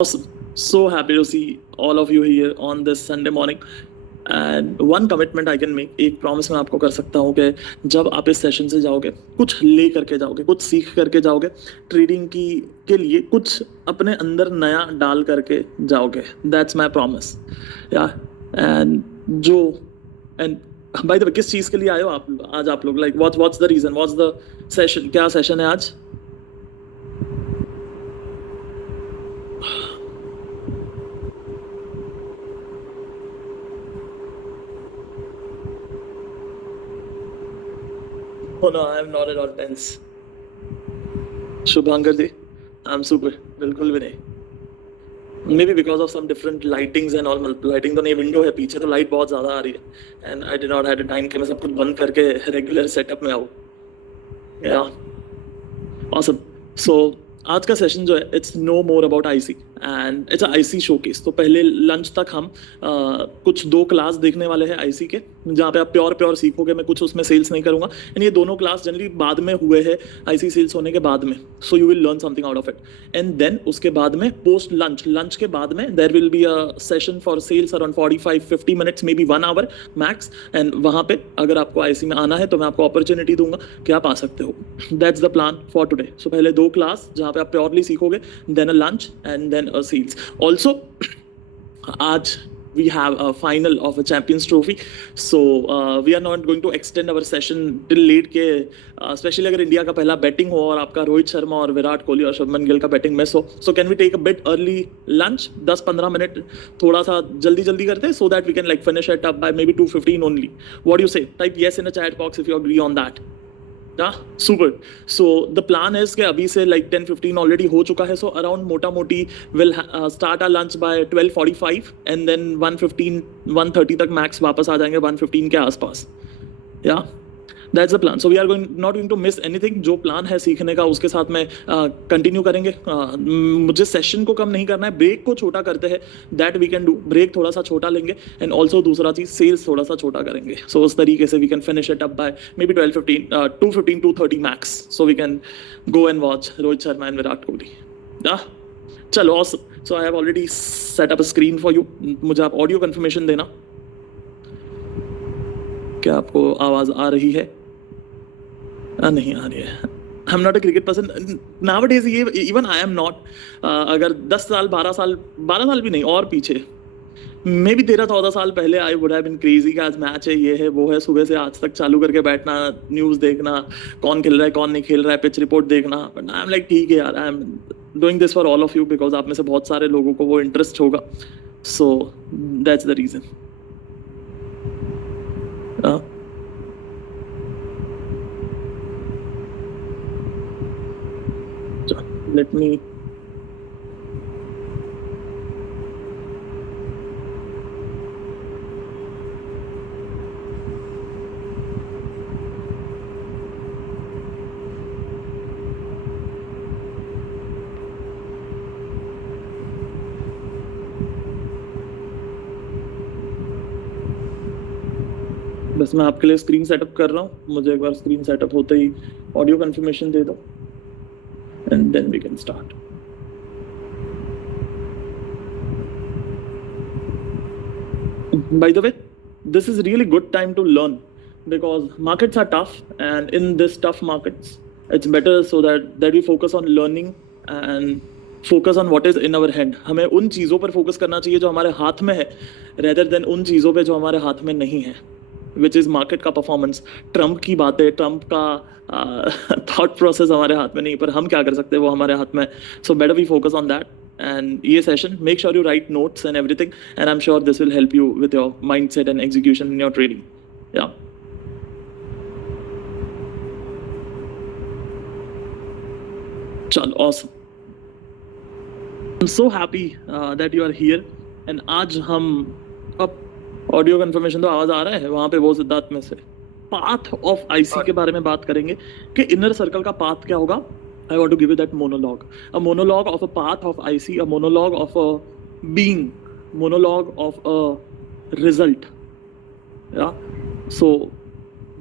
Awesome. So happy to see all of you here on this Sunday morning. And one commitment I can make, एक promise मैं आपको कर सकता हूँ कि जब आप इस सेशन से जाओगे कुछ ले करके जाओगे, कुछ सीख करके जाओगे, ट्रेडिंग की के लिए कुछ अपने अंदर नया डाल करके जाओगे. That's my promise. या एंड जो एंड बाय द वे किस चीज़ के लिए आए हो आप आज आप लोग, like what's the reason, what's the session, क्या सेशन है आज? Oh no, I am not at all tense. Shubhankar ji, I am super, बिल्कुल भी नहीं. Maybe because of some different lightings and all. Lighting तो नहीं, विंडो है पीछे तो लाइट बहुत ज़्यादा आ रही है and I did not had time कि मैं सब कुछ बंद करके रेगुलर सेटअप में आऊँ. या ऑसम. सो आज का सेशन जो है it's no more about IC and it's IC showcase. तो पहले लंच तक हम कुछ 2 क्लास देखने वाले हैं आईसी के, जहाँ पे आप प्योर सीखोगे. मैं कुछ उसमें सेल्स नहीं करूँगा एंड ये दोनों क्लास जनरली बाद में हुए हैं आईसी सेल्स होने के बाद में. So you will learn something out of it. And then उसके बाद में पोस्ट लंच के बाद में there will be a session for sales around 45-50 minutes, may be 1 hour max. And वहाँ पे अगर आपको आईसी में आना है तो मैं आपको अपॉर्चुनिटी दूंगा कि आप आ सकते हो. That's the plan for today. So पहले 2 क्लास जहाँ पे आप प्योरली सीखोगे, then a lunch and then a sales. Also आज we have a final of a champions trophy, so we are not going to extend our session till late के specially अगर India का पहला batting हो और आपका रोहित शर्मा और विराट कोहली और शुभमन गिल का बैटिंग मिस हो. So can we take a bit early lunch, 10-15 minute थोड़ा सा जल्दी करते, so that we can like finish it up by maybe 2:15 only. What you say? Type yes in a chat box if you agree on that. Super. So the plan is कि अभी से like 10-15 already हो चुका है. सो around मोटा मोटी will start our lunch by 12:45 and then 1:30 तक max वापस आ जाएंगे 1:15 के आसपास. या that's the plan. So we are not going to miss anything. जो प्लान है सीखने का उसके साथ में कंटिन्यू करेंगे. मुझे सेशन को कम नहीं करना है, ब्रेक को छोटा करते हैं. That we can do. Break थोड़ा सा छोटा लेंगे एंड ऑल्सो दूसरा चीज सेल्स थोड़ा सा छोटा करेंगे. सो उस तरीके से we can finish it up by maybe 2:30 max. So we can go and watch Rohit Sharma and Virat Kohli. चलो awesome. So I have already set up screen for you. मुझे आप ऑडियो कंफर्मेशन देना. क्या आपको आवाज आ रही है? नहीं आ रही है. I am not a cricket person nowadays. ये इवन आई एम नॉट. अगर 10 साल 12 साल भी नहीं और पीछे, मे बी 13-14 साल पहले I would have been crazy कि आज मैच है, ये है वो है, सुबह से आज तक चालू करके बैठना, न्यूज़ देखना, कौन खेल रहा है कौन नहीं खेल रहा है, पिच रिपोर्ट देखना. बट आई एम लाइक ठीक है यार, I am doing this for all of you because आप में से बहुत सारे लोगों को वो इंटरेस्ट होगा. So that's the reason. Let me बस मैं आपके लिए स्क्रीन सेटअप कर रहा हूँ. मुझे एक बार स्क्रीन सेटअप होते ही ऑडियो कंफर्मेशन दे दो and then we can start. By the way, this is really good time to learn because markets are tough, and in this tough markets it's better so that we focus on learning and focus on what is in our hand. हमें उन चीज़ों पर focus करना चाहिए जो हमारे हाथ में है rather than उन चीज़ों पे जो हमारे हाथ में नहीं है, विच इज़ मार्केट का परफॉर्मेंस. ट्रम्प की बातें, ट्रम्प का थॉट प्रोसेस हमारे हाथ में नहीं, पर हम क्या कर सकते हैं वो हमारे हाथ में. So better we focus on that. And ये session make sure you write notes and everything and I am sure this will help you with your mind set and execution in your trading. Yeah चलो awesome. I am so happy that you are here. And आज हम अब audio confirmation तो आवाज आ रहा है वहां पे वो सिद्धार्थ में से पाथ ऑफ आईसी के बारे में बात करेंगे कि इनर सर्कल का पाथ क्या होगा. I want to give you that monologue, a monologue of a path of IC, a monologue of a being, monologue of a result. Yeah so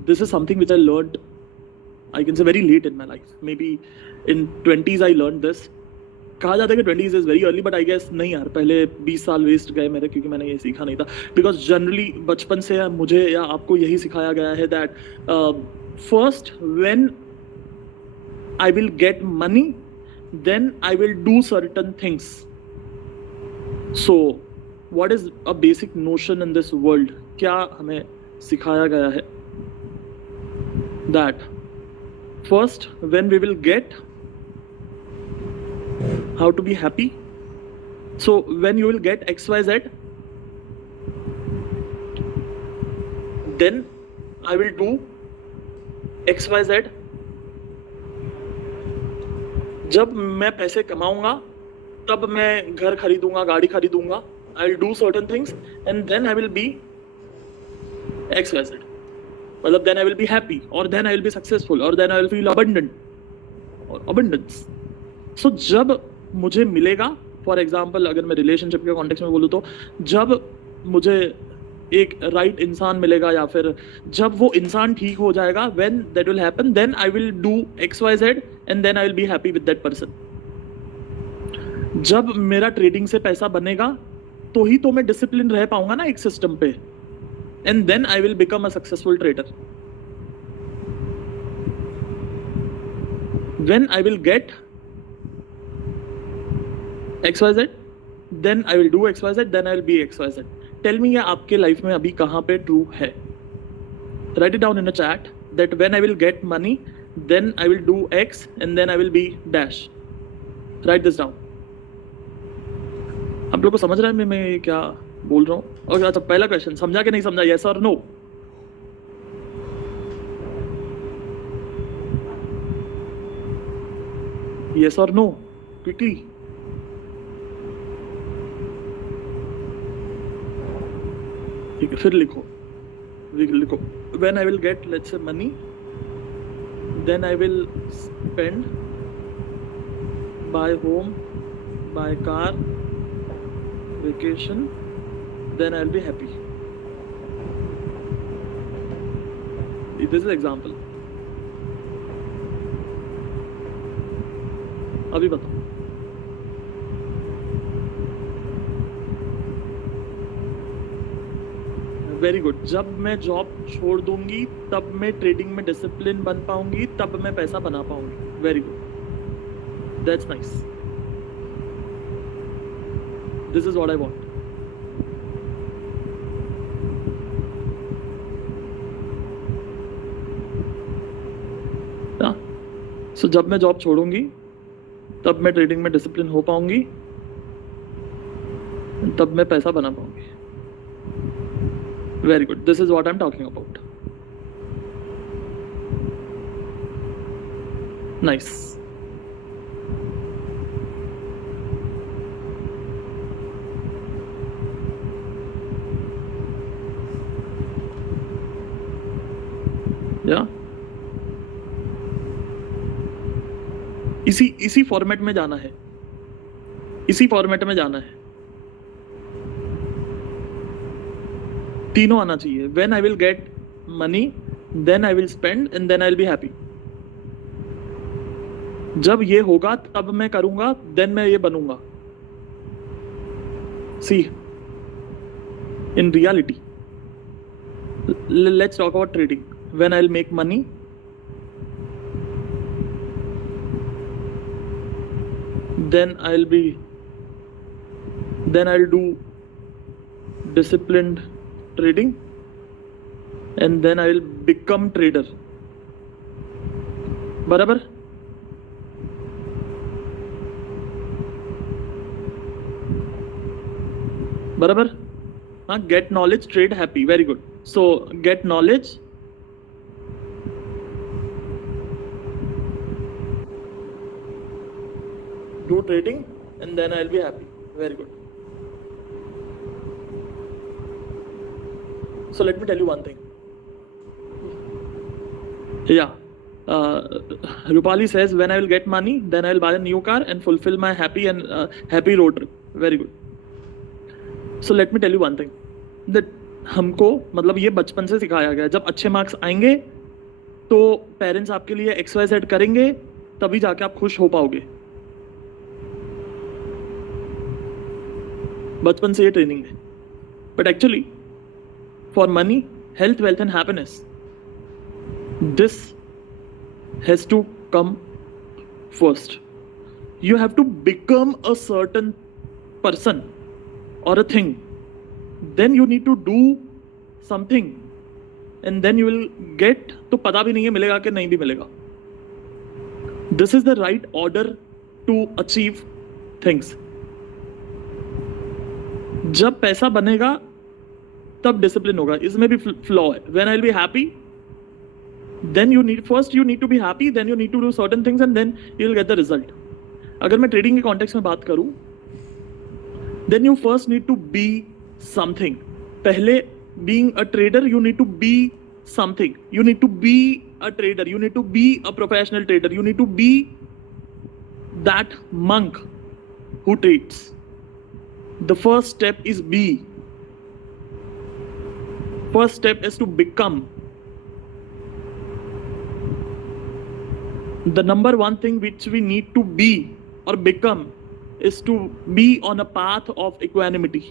this is something which I learned, I can say very late in my life. Maybe in 20s I learned this, कहा जाता है कि 20s is very early, but I guess नहीं यार, पहले 20 साल waste गए मेरे, क्योंकि मैंने ये सीखा नहीं था। बिकॉज जनरली बचपन से मुझे या आपको यही सिखाया गया है that first when I will get money, then I will do certain things. So, what is a basic notion in this world? क्या हमें सिखाया गया है? That first, when we will get, how to be happy. So, when you will get X, Y, Z, then I will do X, Y, Z. जब मैं पैसे कमाऊंगा तब मैं घर खरीदूंगा, गाड़ी खरीदूंगा, I will do certain things and then I will be X Y Z, मतलब then I will be happy और then I will be successful और then I will feel abundant और अबंडेंस। सो जब मुझे मिलेगा, फॉर एग्जाम्पल अगर मैं relationship के कॉन्टेक्स्ट में बोलूँ तो जब मुझे एक राइट इंसान मिलेगा या फिर जब वो इंसान ठीक हो जाएगा, when that will happen, then I will do X Y Z and then I will be happy with that person. जब मेरा ट्रेडिंग से पैसा बनेगा तो ही तो मैं डिसिप्लिन रह पाऊंगा ना एक सिस्टम पे, and then I will become a successful trader. When I will get X Y Z, then I will do X Y Z, then I will be X Y Z. Tell me ये आपके life में अभी कहाँ पे true है? Write it down in a chat that when I will get money then I will do X and then I will be dash. Write this down. आप लोग को समझ रहा है मैं क्या बोल रहा हूँ? और अच्छा, पहला क्वेश्चन समझा कि नहीं समझा, यस और नो? यस और नो क्विकली। ठीक है, फिर लिखो लिखो। When I will get let's say money, then I will spend, buy home, buy car, vacation, then I will be happy. This is example. अभी बताओ। Very good. जब मैं जॉब छोड़ दूंगी तब मैं ट्रेडिंग में डिसिप्लिन बन पाऊंगी, तब मैं पैसा बना पाऊंगी। Very good, that's nice, this is what I want. So जब मैं जॉब छोड़ूंगी तब मैं ट्रेडिंग में डिसिप्लिन हो पाऊंगी, तब मैं पैसा बना पाऊंगी। Very good. This is what I'm talking about. Nice. Yeah. इसी फॉर्मेट में जाना है, इसी फॉर्मेट में जाना है, तीनों आना चाहिए। When I will get money then I will spend and then I will be happy. जब ये होगा तब मैं करूंगा, देन मैं ये बनूंगा। See in reality, let's talk about trading. When I will make money, then I'll do disciplined trading and then I will become trader. बराबर? बराबर? हाँ, get knowledge, trade happy. Very good. So get knowledge, do trading, and then I'll be happy. Very good. So let me tell you one thing. Yeah. Rupali says, when I will get money, then I will buy a new car and fulfill my happy road trip. Very good. So let me tell you one thing. That हमको मतलब ये बचपन से सिखाया गया, जब अच्छे marks आएंगे तो पेरेंट्स आपके लिए XYZ करेंगे, तभी जाके आप खुश हो पाओगे। बचपन से ये ट्रेनिंग है. But actually for money, health, wealth and happiness, this has to come first. You have to become a certain person or a thing. Then you need to do something, and then you will get. तो पता भी नहीं है मिलेगा कि नहीं भी मिलेगा. This is the right order to achieve things. जब पैसा बनेगा तब डिसिप्लिन होगा. इसमें भी फ्लॉ है. When I'll be happy, then you need to be happy, then you need to do certain things, and then you'll get the result. अगर मैं ट्रेडिंग के कॉन्टेक्स्ट में बात करूं, then you first need to be something. पहले being a trader you need to be something. You need to be a trader, you need to be a professional trader, you need to be that monk who trades. The first step is be. First step is to become. The number one thing which we need to be or become is to be on a path of equanimity.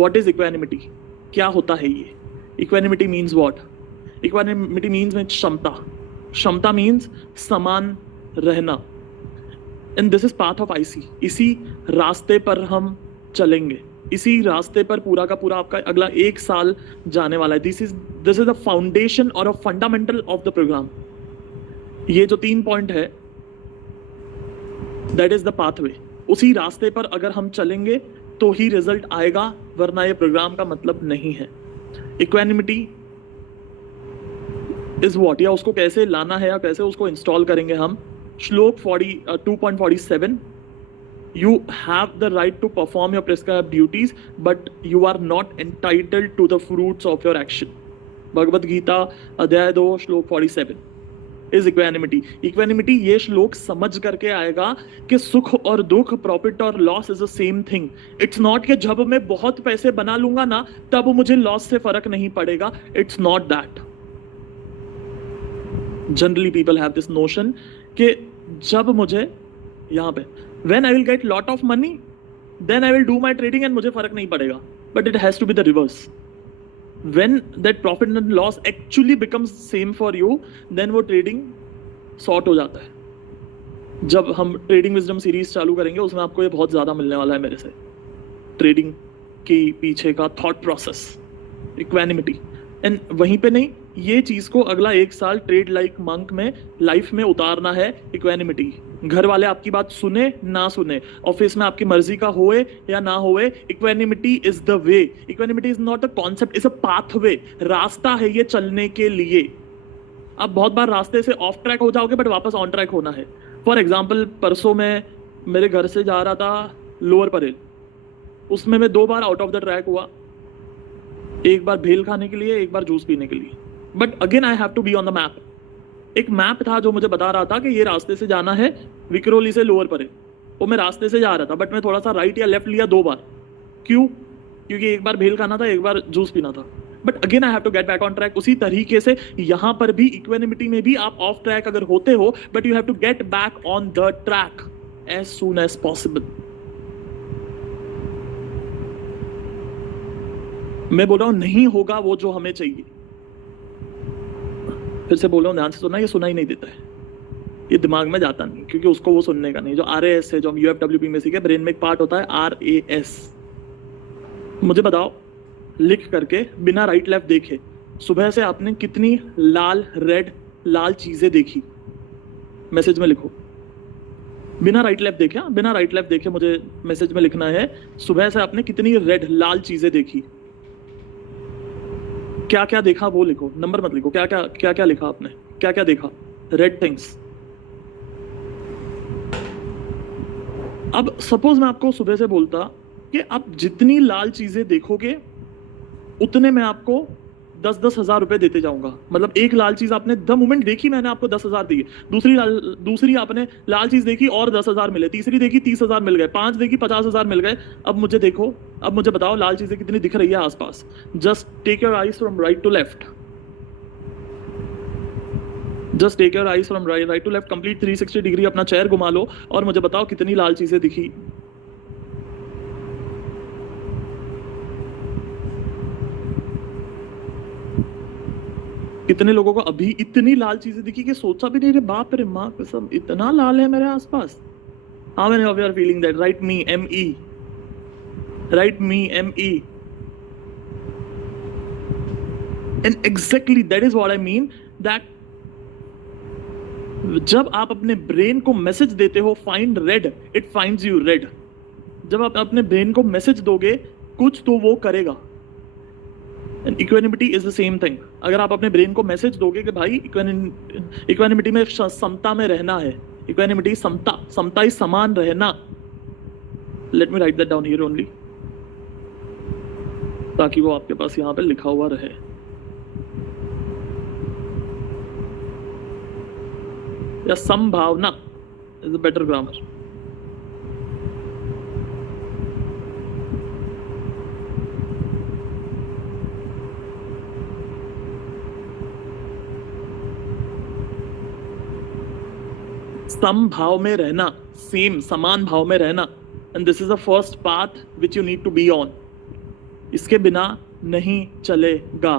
What is equanimity? क्या होता है ये? Equanimity means what? Equanimity means क्षमता. क्षमता means समान रहना. And this is path of IC. इसी रास्ते पर हम चलेंगे. इसी रास्ते पर पूरा का पूरा आपका अगला 1 साल जाने वाला है. This is the foundation or a fundamental of the program. ये जो 3 पॉइंट है, दैट इज द पाथवे. उसी रास्ते पर अगर हम चलेंगे तो ही रिजल्ट आएगा, वरना ये प्रोग्राम का मतलब नहीं है. इक्वानिमिटी इज व्हाट, या उसको कैसे लाना है या कैसे उसको इंस्टॉल करेंगे हम. श्लोक 2.47, you have the right to perform your prescribed duties but you are not entitled to the fruits of your action. Bhagavad Gita अध्याय 2 श्लोक 47 इज इक्वानिमिटी. इक्वानिमिटी ये श्लोक समझ करके आएगा कि सुख और दुख, प्रॉफिट और loss is the same thing. It's not कि जब मैं बहुत पैसे बना लूंगा ना तब मुझे लॉस से फर्क नहीं पड़ेगा. It's not that. Generally people have this notion कि जब मुझे यहां पे when I will get lot of money then I will do my trading and मुझे फर्क नहीं पड़ेगा. But it has to be the reverse. When that profit and loss actually becomes same for you, then वो trading sort हो जाता है. जब हम ट्रेडिंग विजडम सीरीज चालू करेंगे उसमें आपको ये बहुत ज़्यादा मिलने वाला है मेरे से. ट्रेडिंग के पीछे का थॉट प्रोसेस, इक्वानिमिटी. एंड वहीं पे नहीं, ये चीज़ को अगला 1 साल ट्रेड लाइक मंक में लाइफ में उतारना है. इक्वानिमिटी. घर वाले आपकी बात सुने ना सुने, ऑफिस में आपकी मर्जी का होए या ना होए, equanimity is the way. Equanimity is not a concept, is a pathway. रास्ता है ये चलने के लिए. आप बहुत बार रास्ते से ऑफ ट्रैक हो जाओगे बट वापस ऑन ट्रैक होना है. फॉर एग्जाम्पल, परसों मैं मेरे घर से जा रहा था लोअर परेल. उसमें मैं 2 बार आउट ऑफ द ट्रैक हुआ. एक बार भेल खाने के लिए, एक बार जूस पीने के लिए. But again I have to be on the map. एक मैप था जो मुझे बता रहा था कि ये रास्ते से जाना है विक्रोली से लोअर परेल. वो मैं रास्ते से जा रहा था बट मैं थोड़ा सा राइट या लेफ्ट लिया 2 बार. क्यों? क्योंकि एक बार भेल खाना था, एक बार जूस पीना था. But again I have to get back on track. उसी तरीके से यहां पर भी इक्वानिमिटी में भी आप ऑफ ट्रैक अगर होते हो but you have to get back on the track as soon as possible. मैं बोल रहा हूं नहीं होगा वो जो हमें चाहिए. फिर से बोल रहा हूं, ध्यान से सुनना, ये सुना ही नहीं देता है, ये दिमाग में जाता नहीं, क्योंकि उसको वो सुनने का नहीं. जो RAS है, जो हम UFWP में सीखे, ब्रेन में एक पार्ट होता है RAS. मुझे बताओ लिख करके, बिना राइट लेफ्ट देखे, सुबह से आपने कितनी लाल चीजें देखी? मैसेज में लिखो. बिना राइट लेफ्ट देखे, बिना राइट लेफ्ट देखे मुझे मैसेज में लिखना है, सुबह से आपने कितनी लाल चीजें देखी? क्या क्या देखा वो लिखो, नंबर मत लिखो. क्या क्या लिखा आपने, क्या क्या देखा? Red things. अब सपोज मैं आपको सुबह से बोलता कि आप जितनी लाल चीजें देखोगे उतने मैं आपको 10-10 हज़ार रुपए देते जाऊंगा. मतलब एक लाल चीज आपने द मोमेंट देखी, मैंने आपको 10 हज़ार दिए. दूसरी आपने लाल चीज देखी और 10 हज़ार मिले. तीसरी देखी 30 हज़ार मिल गए. 5 देखी 50 हज़ार मिल गए. अब मुझे देखो, अब मुझे बताओ लाल चीजें कितनी दिख रही है आसपास. Just take your eyes from right to left. Just take your eyes from right to left. Complete 360 degree अपना चेयर घुमा लो और मुझे बताओ कितनी लाल चीजें दिखी. कितने लोगों को अभी इतनी लाल चीजें दिखी कि सोचा भी नहीं, रे बाप रे माँ कसम इतना लाल है मेरे आसपास. How many of you are feeling that? Write me ME. Write me ME. And exactly that is what I mean, that जब आप अपने ब्रेन को मैसेज देते हो find red, it finds you read. जब आप अपने ब्रेन को मैसेज दोगे कुछ तो वो करेगा. And equanimity is the same thing. अगर आप अपने ब्रेन को मैसेज दोगे कि भाई इक्वेनिमिटी में समता में रहना है, इक्वेनिमिटी समता ही समान रहना. Let me right that down here only, ताकि वो आपके पास यहाँ पे लिखा हुआ रहे. या संभावना इज अ बेटर ग्रामर. समभाव में रहना, सेम समान भाव में रहना. And this is the first path which you need to be on. इसके बिना नहीं चलेगा.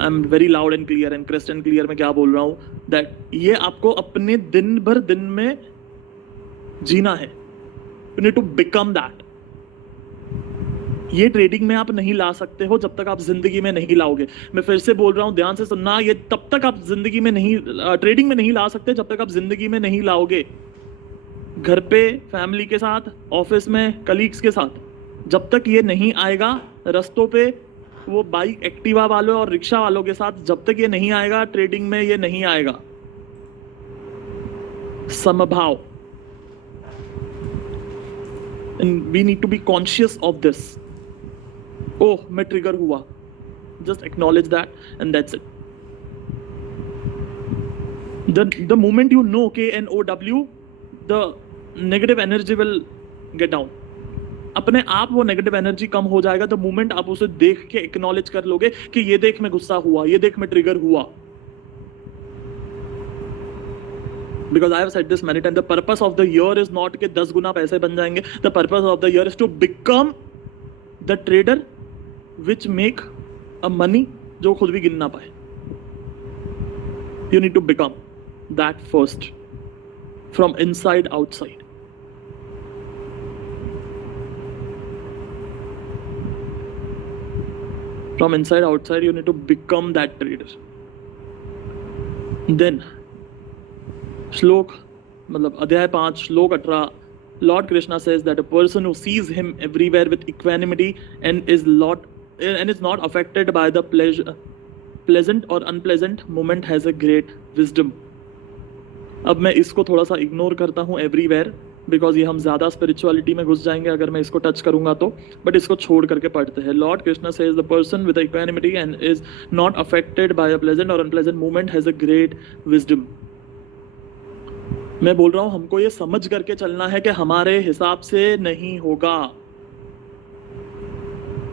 I am very loud and clear and crystal and clear में क्या बोल रहा हूं, दैट ये आपको अपने दिन भर दिन में जीना है. You need to become that. ये ट्रेडिंग में आप नहीं ला सकते हो जब तक आप जिंदगी में नहीं लाओगे. मैं फिर से बोल रहा हूं, ध्यान से सुनना. ये तब तक आप जिंदगी में नहीं, ट्रेडिंग में नहीं ला सकते जब तक आप जिंदगी में नहीं लाओगे. घर पे फैमिली के साथ, ऑफिस में कलीग्स के साथ, जब तक ये नहीं आएगा, रस्तों पे वो बाइक एक्टिवा वालों और रिक्शा वालों के साथ, जब तक ये नहीं आएगा, ट्रेडिंग में ये नहीं आएगा. समभाव. And we need to be conscious of this. Oh मैं ट्रिगर हुआ, just acknowledge that and that's it. The moment you know KNOW, the negative energy will get down. अपने आप वो नेगेटिव एनर्जी कम हो जाएगा. द मोमेंट आप उसे देख के एक्नॉलेज कर लोगे कि ये देख मैं गुस्सा हुआ, ये देख मैं ट्रिगर हुआ. Because I have said this many times, the purpose of the year is not कि 10 गुना पैसे बन जाएंगे. The purpose of the year is to become the trader which make a money जो खुद भी गिन ना पाए. You need to become that first, from inside outside. From inside outside you need to become that trader. Then श्लोक मतलब अध्याय 5 श्लोक 18, Lord Krishna says that a person who sees him everywhere with equanimity and is not affected by the pleasant or unpleasant moment has a great wisdom. अब मैं इसको थोड़ा सा ignore करता हूँ everywhere, बिकॉज ये हम ज़्यादा स्पिरिचुअलिटी में घुस जाएंगे अगर मैं इसको टच करूंगा तो. बट इसको छोड़ करके पढ़ते हैं. Lord Krishna says the person with equanimity and is not affected by a pleasant or unpleasant moment has a great wisdom. मैं बोल रहा हूं हमको ये समझ करके चलना है कि हमारे हिसाब से नहीं होगा,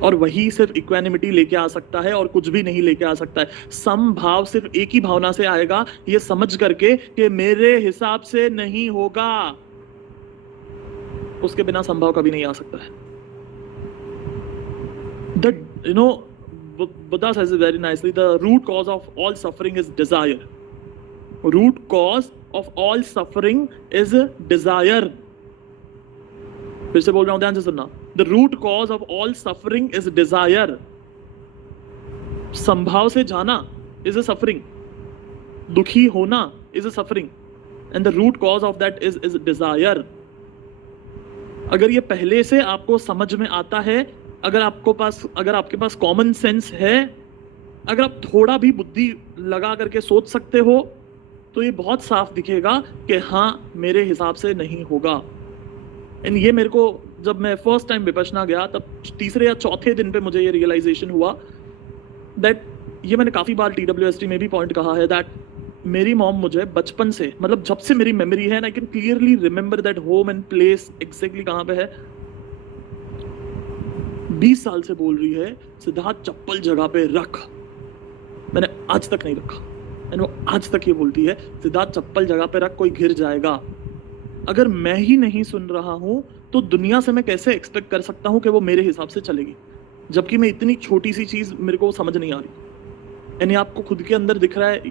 और वही सिर्फ इक्वानिमिटी लेके आ सकता है और कुछ भी नहीं लेके आ सकता है. समभाव सिर्फ एक ही भावना से आएगा, ये समझ करके कि मेरे हिसाब से नहीं होगा. उसके बिना संभाव कभी नहीं आ सकता है. Buddha says it very nicely, the root cause of all suffering is desire. Root cause of all suffering is desire. फिर से बोल रहा हूं, ध्यान से सुनना. The root cause of all suffering is desire. संभाव से जाना is a suffering. दुखी होना is a suffering. And the root cause of that is desire. अगर ये पहले से आपको समझ में आता है, अगर आपके पास कॉमन सेंस है, अगर आप थोड़ा भी बुद्धि लगा करके सोच सकते हो, तो ये बहुत साफ दिखेगा कि हाँ मेरे हिसाब से नहीं होगा. एंड ये मेरे को जब मैं फर्स्ट टाइम विपश्यना गया, तब तीसरे या चौथे दिन पे मुझे ये रियलाइजेशन हुआ दैट, ये मैंने काफ़ी बार TWST में भी पॉइंट कहा है, दैट मेरी मॉम मुझे बचपन से, मतलब जब से मेरी मेमोरी है, I can clearly remember that home and place exactly कहाँ पे है. 20 साल से बोल रही है, सिद्धार्थ चप्पल जगह पे रख. मैंने आज तक नहीं रखा. एंड वो आज तक ये बोलती है, सिद्धार्थ चप्पल जगह पे रख, कोई गिर जाएगा. अगर मैं ही नहीं सुन रहा हूं तो दुनिया से मैं कैसे एक्सपेक्ट कर सकता हूं कि वो मेरे हिसाब से चलेगी, जबकि मैं इतनी छोटी सी चीज मेरे को समझ नहीं आ रही. यानी आपको खुद के अंदर दिख रहा है,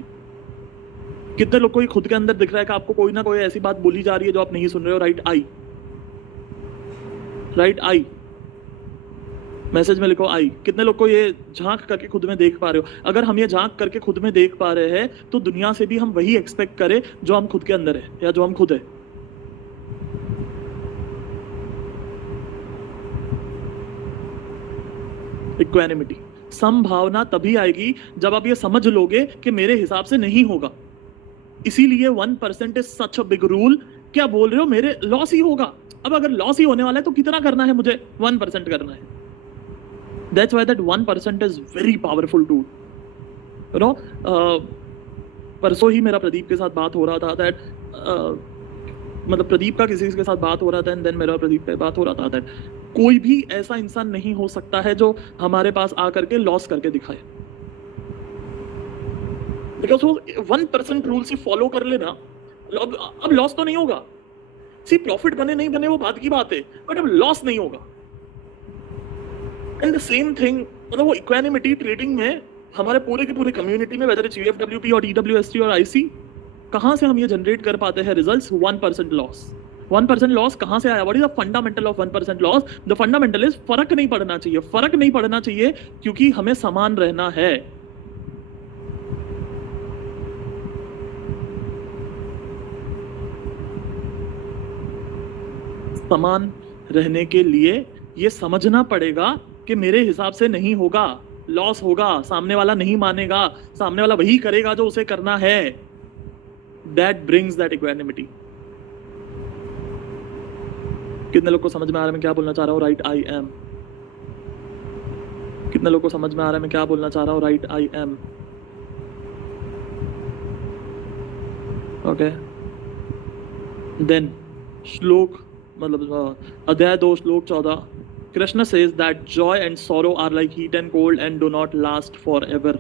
कितने लोग को ये खुद के अंदर दिख रहा है कि आपको कोई ना कोई ऐसी बात बोली जा रही है जो आप नहीं सुन रहे हो? Right I, right I, message में लिखो आई। कितने लोग को ये झांक करके खुद में देख पा रहे हो? अगर हम ये झांक करके खुद में देख पा रहे हैं तो दुनिया से भी हम वही एक्सपेक्ट करें जो हम खुद के अंदर है या जो हम खुद है। इक्वानिमिटी, संभावना तभी आएगी जब आप ये समझ लोगे कि मेरे हिसाब से नहीं होगा। इसीलिए 1% is such a big rule. क्या बोल रहे हो? मेरे लॉस ही होगा। अब अगर लॉस ही होने वाला है तो कितना करना है मुझे? 1% करना है। That's why that 1% is very powerful tool. You know, परसों ही मेरा प्रदीप के साथ बात हो रहा था that मतलब प्रदीप का किसी के साथ बात हो रहा था एंड देन मेरा प्रदीप पे बात हो रहा था that कोई भी ऐसा इंसान नहीं हो सकता है जो हमारे पास आकर के लॉस करके दिखाए। बिकॉज वो 1% रूल से फॉलो कर लेना, अब लॉस तो नहीं होगा। सी, प्रॉफिट बने नहीं बने वो बात की बात है, बट अब लॉस नहीं होगा। एंड द सेम थिंग, मतलब वो इक्वानिमिटी ट्रेडिंग में हमारे पूरे की पूरी कम्युनिटी में, वेदर इट्स यूएफडब्ल्यूपी और ईडब्ल्यूएसटी और आईसी, कहां से हम ये जनरेट कर पाते हैं रिजल्ट्स? 1% लॉस। 1% लॉस कहां से आया? What is the fundamental of 1% loss? The fundamental is फर्क नहीं पड़ना चाहिए। फर्क नहीं पड़ना चाहिए क्योंकि हमें समान रहना है। समान रहने के लिए ये समझना पड़ेगा कि मेरे हिसाब से नहीं होगा, लॉस होगा, सामने वाला नहीं मानेगा, सामने वाला वही करेगा जो उसे करना है। That brings that equanimity. कितने लोग को समझ में आ रहा है मैं क्या बोलना चाह रहा हूँ? Right I M. कितने लोग को समझ में आ रहा है मैं क्या बोलना चाह रहा हूँ? Right I am. Okay, then श्लोक मतलब अध्याय 2 श्लोक 14, Krishna says that joy and sorrow are like heat and cold and do not last forever.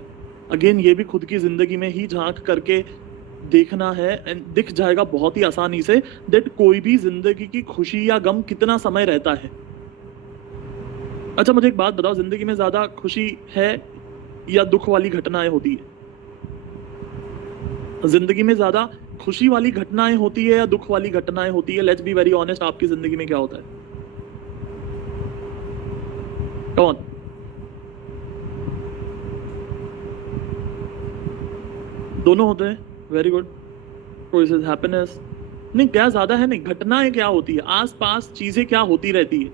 Again ये भी खुद की जिंदगी में ही झांक करके देखना है एंड दिख जाएगा बहुत ही आसानी से दैट कोई भी जिंदगी की खुशी या गम कितना समय रहता है। अच्छा मुझे एक बात बताओ, जिंदगी में ज्यादा खुशी है या दुख वाली घटनाएं होती है? जिंदगी में ज्यादा खुशी वाली घटनाएं होती है या दुख वाली घटनाएं होती है? लेट्स बी वेरी ऑनेस्ट, आपकी जिंदगी में क्या होता है? कौन? दोनों होते हैं। Very good. कोई से हैप्पीनेस नहीं, क्या ज्यादा है? नहीं, घटनाएं क्या होती है, आसपास चीजें क्या होती रहती है?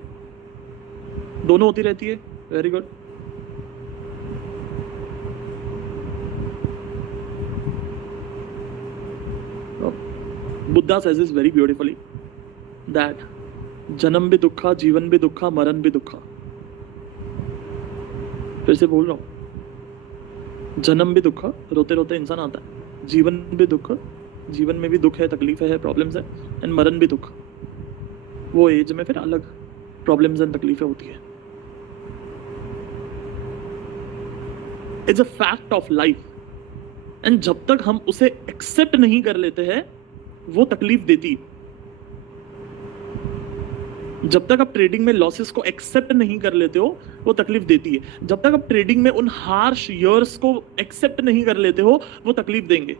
दोनों होती रहती है। Very good. Buddha says this very beautifully that जन्म भी दुखा, जीवन भी दुखा, मरण भी दुखा। फिर से बोल रहा हूं, जन्म भी दुखा, रोते रोते इंसान आता है, जीवन भी दुख, जीवन में भी दुख है, तकलीफें है, प्रॉब्लम्स है, एंड मरण भी दुख। वो एज में फिर अलग प्रॉब्लम्स एंड तकलीफें होती है। It's a fact of life and जब तक हम उसे एक्सेप्ट नहीं कर लेते हैं वो तकलीफ देती है। जब तक आप ट्रेडिंग में लॉसेस को एक्सेप्ट नहीं कर लेते हो वो तकलीफ देती है। जब तक आप ट्रेडिंग में उन हार्श ईयर्स को एक्सेप्ट नहीं कर लेते हो वो तकलीफ देंगे।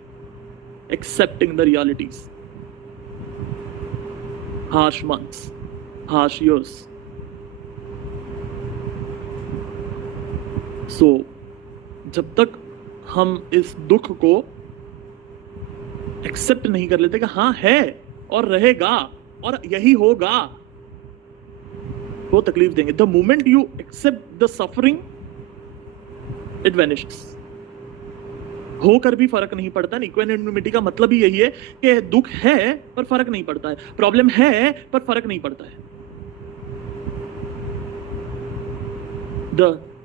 Accepting the realities, harsh months, harsh years. So जब तक हम इस दुख को एक्सेप्ट नहीं कर लेते कि हाँ है और रहेगा और यही होगा, वो तकलीफ देंगे। The moment you accept the suffering it vanishes. होकर भी फर्क नहीं पड़ता। इक्वानिमिटी का मतलब ही यही है कि दुख है पर फर्क नहीं पड़ता है, प्रॉब्लम है पर फर्क नहीं पड़ता है। The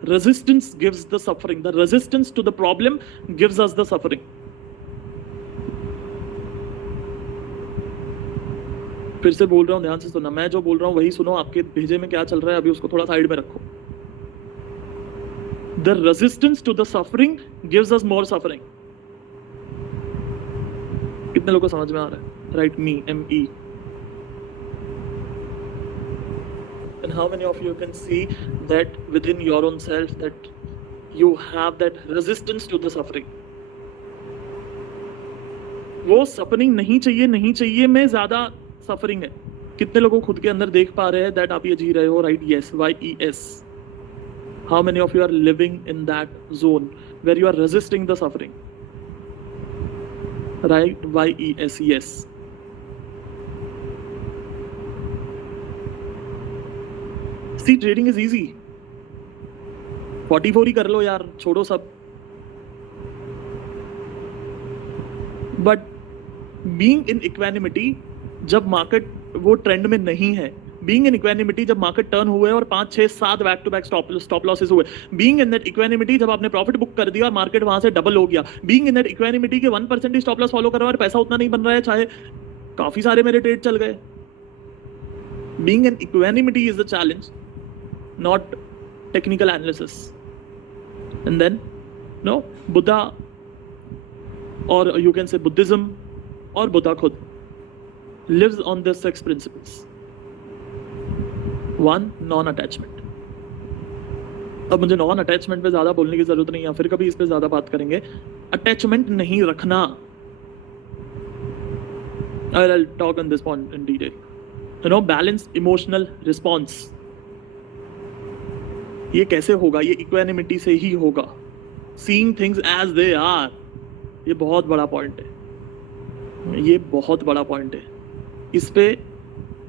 resistance gives the suffering, the resistance to the problem gives us the suffering. फिर से बोल रहा हूं, ध्यान से सुनना। मैं जो बोल रहा हूं वही सुनो। आपके भेजे में क्या चल रहा है अभी उसको थोड़ा साइड में रखो। The resistance to the suffering gives us more suffering. कितने लोगों को समझ में आ रहा है? Write me, ME। And how many of you can see that within your own self that you have that resistance to the suffering. वो suffering नहीं चाहिए में ज्यादा सफरिंग है. कितने लोगों खुद के अंदर देख पा रहे हैं दैट आप ये जी रहे हो, right? yes, YES. How many of you are living in that zone where you are resisting the suffering? Right? YES, yes. See, trading is easy. 44 ही कर लो यार, छोड़ो सब. But being in equanimity, जब मार्केट वो ट्रेंड में नहीं है, being in equanimity जब मार्केट टर्न हुए और 5, 6, 7 back to back stop losses हुए, being in that equanimity जब आपने प्रॉफिट बुक कर दिया और मार्केट वहां से डबल हो गया, being in that equanimity के 1% ही स्टॉप लॉस फॉलो कर रहा है और पैसा उतना नहीं बन रहा है, चाहे काफी सारे मेरे ट्रेड चल गए. being in equanimity is the challenge, not technical analysis. And then no, Buddha, or you can say Buddhism or Buddha khud lives on the 6 principles. 1, non-attachment. अब मुझे नॉन अटैचमेंट पे ज्यादा बोलने की जरूरत नहीं है, फिर कभी इस पे ज्यादा बात करेंगे. अटैचमेंट नहीं रखना. I'll talk on this point in detail. You know, balance emotional response. ये कैसे होगा? ये इक्वानिमिटी से ही होगा. Seeing things as they are. ये बहुत बड़ा पॉइंट है. ये बहुत बड़ा पॉइंट है. इस पे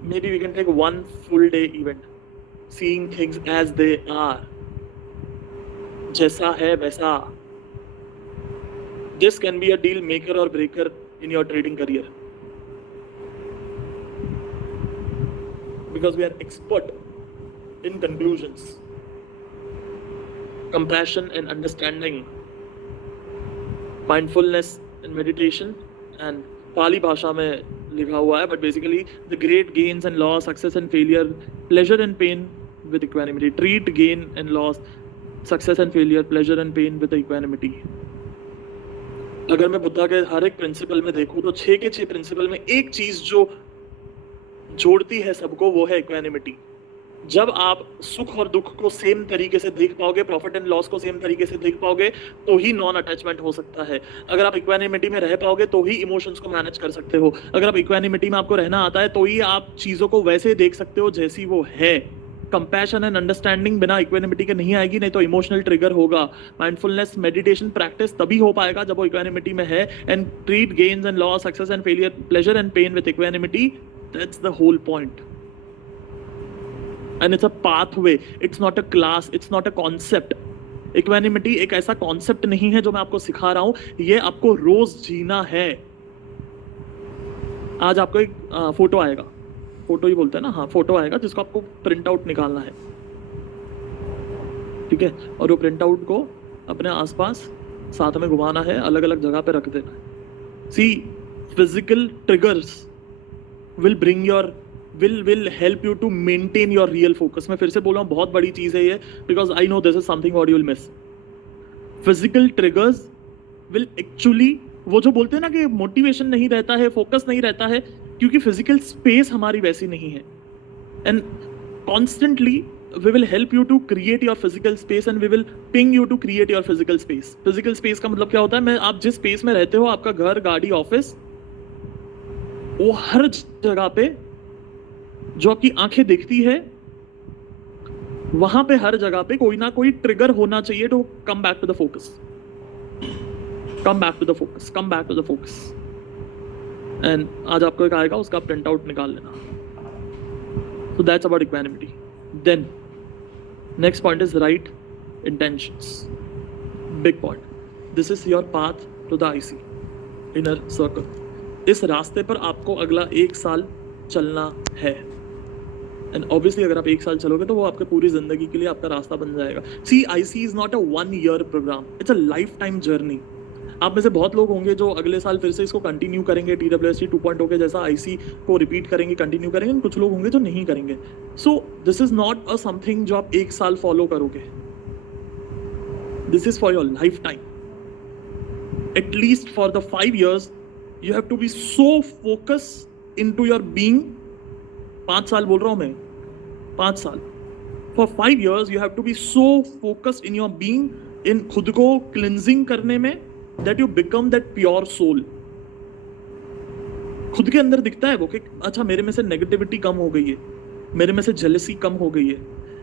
maybe we can take 1 full day event. Seeing things as they are. जैसा है वैसा. This can be a deal maker or breaker in your trading career. Because we are expert in conclusions. Compassion and understanding. Mindfulness and meditation. And Pali भाषा में लिखा हुआ है, but basically the great gains and loss, success and failure, pleasure and pain with equanimity. Treat gain and loss, success and failure, pleasure and pain with equanimity. अगर मैं बुद्धा के हर एक principal में देखूं तो 6 के 6 प्रिंसिपल में एक चीज जो जोड़ती है सबको वो है इक्वानिमिटी. जब आप सुख और दुख को सेम तरीके से देख पाओगे, प्रॉफिट एंड लॉस को सेम तरीके से देख पाओगे, तो ही नॉन अटैचमेंट हो सकता है. अगर आप इक्वानिमिटी में रह पाओगे तो ही इमोशंस को मैनेज कर सकते हो. अगर आप इक्वानिमिटी में आपको रहना आता है तो ही आप चीजों को वैसे देख सकते हो जैसी वो है. कंपैशन एंड अंडरस्टैंडिंग बिना इक्वानिमिटी के नहीं आएगी, नहीं तो इमोशनल ट्रिगर होगा. माइंडफुलनेस मेडिटेशन प्रैक्टिस तभी हो पाएगा जब वो इक्वानिमिटी में है. And treat gains and loss, success and failure, pleasure and pain with equanimity. That's the whole point. And it's a pathway, it's not a class, it's not a concept. Equanimity एक ऐसा concept नहीं है जो मैं आपको सिखा रहा हूं, ये आपको रोज जीना है. आज आपको एक फोटो आएगा, फोटो ही बोलते हैं ना, हाँ फोटो आएगा जिसको आपको प्रिंट आउट निकालना है, ठीक है? और वो प्रिंट आउट को अपने आसपास साथ में घुमाना है, अलग अलग जगह पे रख देना है. See, physical triggers will help you to maintain your real focus. मैं फिर से बोल रहा हूँ, बहुत बड़ी चीज है ये, because I know this is something what you will miss. Physical triggers will actually, वो जो बोलते हैं ना कि मोटिवेशन नहीं रहता है, फोकस नहीं रहता है, क्योंकि फिजिकल स्पेस हमारी वैसी नहीं है. And constantly we will help you to create your physical space and we will ping you to create your physical space. Physical space का मतलब क्या होता है? मैं आप जिस स्पेस में रहते हो, आपका घर, गाड़ी, ऑफिस, वो हर जगह पे जो आपकी आंखें देखती है, वहां पे हर जगह पे कोई ना कोई ट्रिगर होना चाहिए to come back to the focus. Come back to the focus, come back to the focus. And आज आपको एक आएगा, उसका प्रिंट आउट निकाल लेना. So that's about equanimity. Then next point is right intentions. Big point. This is your path to the IC, inner circle. इस रास्ते पर आपको अगला 1 साल चलना है. एंड ऑब्वियसली अगर आप 1 साल चलोगे तो वो आपके पूरी जिंदगी के लिए आपका रास्ता बन जाएगा. See, IC is not a 1 year program, it's a lifetime journey. आप में से बहुत लोग होंगे जो अगले साल फिर से इसको कंटिन्यू करेंगे, TWST 2.0 के जैसा IC को रिपीट करेंगे, कंटिन्यू करेंगे. कुछ लोग होंगे जो नहीं करेंगे. So this is not a something जो आप 1 साल फॉलो करोगे. This is for your lifetime. At least for the 5 years you have to be so focus into your being. 5 साल बोल रहा हूं मैं, 5 साल. For 5 years, you have to be so focused in your being इन खुद को cleansing करने में, that you become that pure soul. खुद के अंदर दिखता है वो कि अच्छा मेरे में से नेगेटिविटी कम हो गई है, मेरे में से जेलसी कम हो गई है,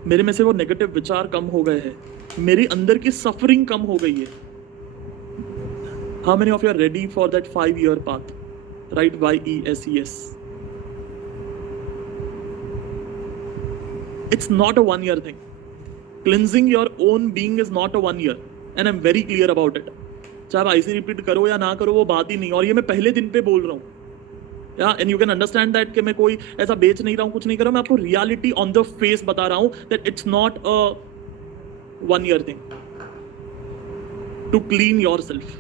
मेरे में से वो नेगेटिव विचार कम हो गए हैं, मेरी अंदर की सफरिंग कम हो गई है. How many of you are ready for that 5-year path? Right? YESES. It's not a 1-year thing. Cleansing your own being is not a 1 year, and I'm very clear about it. चाहे आप IC repeat करो या ना करो वो बात ही नहीं, और ये मैं पहले दिन पे बोल रहा हूँ. And you can understand that कि मैं कोई ऐसा बेच नहीं रहा हूँ, कुछ नहीं कर रहा हूँ, मैं आपको रियलिटी ऑन द फेस बता रहा हूँ that it's not a 1 year thing. To clean yourself,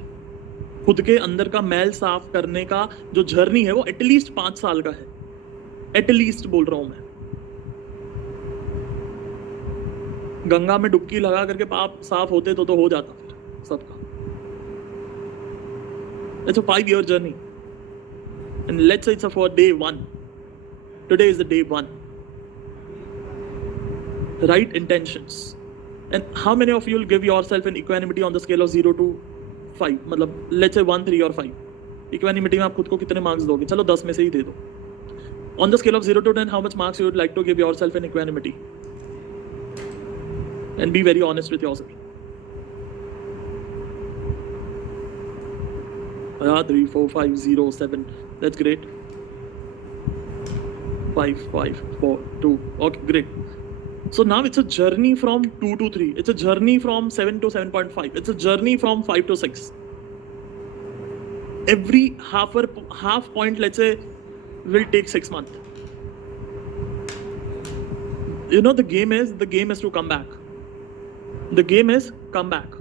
खुद के अंदर का मैल साफ करने का जो जर्नी है वो एटलीस्ट 5 साल का है. एटलीस्ट बोल रहा हूं मैं. गंगा में डुबकी लगा करके पाप साफ होते तो हो जाता फिर सबका. It's a 5-year journey. And let's say it's for day 1. Today is the day 1. Right intentions. And how many of you will give yourself an equanimity on the scale of 0 to 5? मतलब let's say 1, 3 or 5. Equanimity में आप खुद को कितने marks दोगे? चलो 10 में से ही दे दो. On the scale of 0 to 10, how much marks you would like to give yourself in equanimity? And be very honest with yourself. 3, 4, 5, 0, 7. That's great. 5, 5, 4, 2. Okay, great. So now it's a journey from 2 to 3. It's a journey from 7 to 7.5. It's a journey from 5 to 6. Every half point, let's say, will take 6 months. You know, the game is to come back. The game is come back.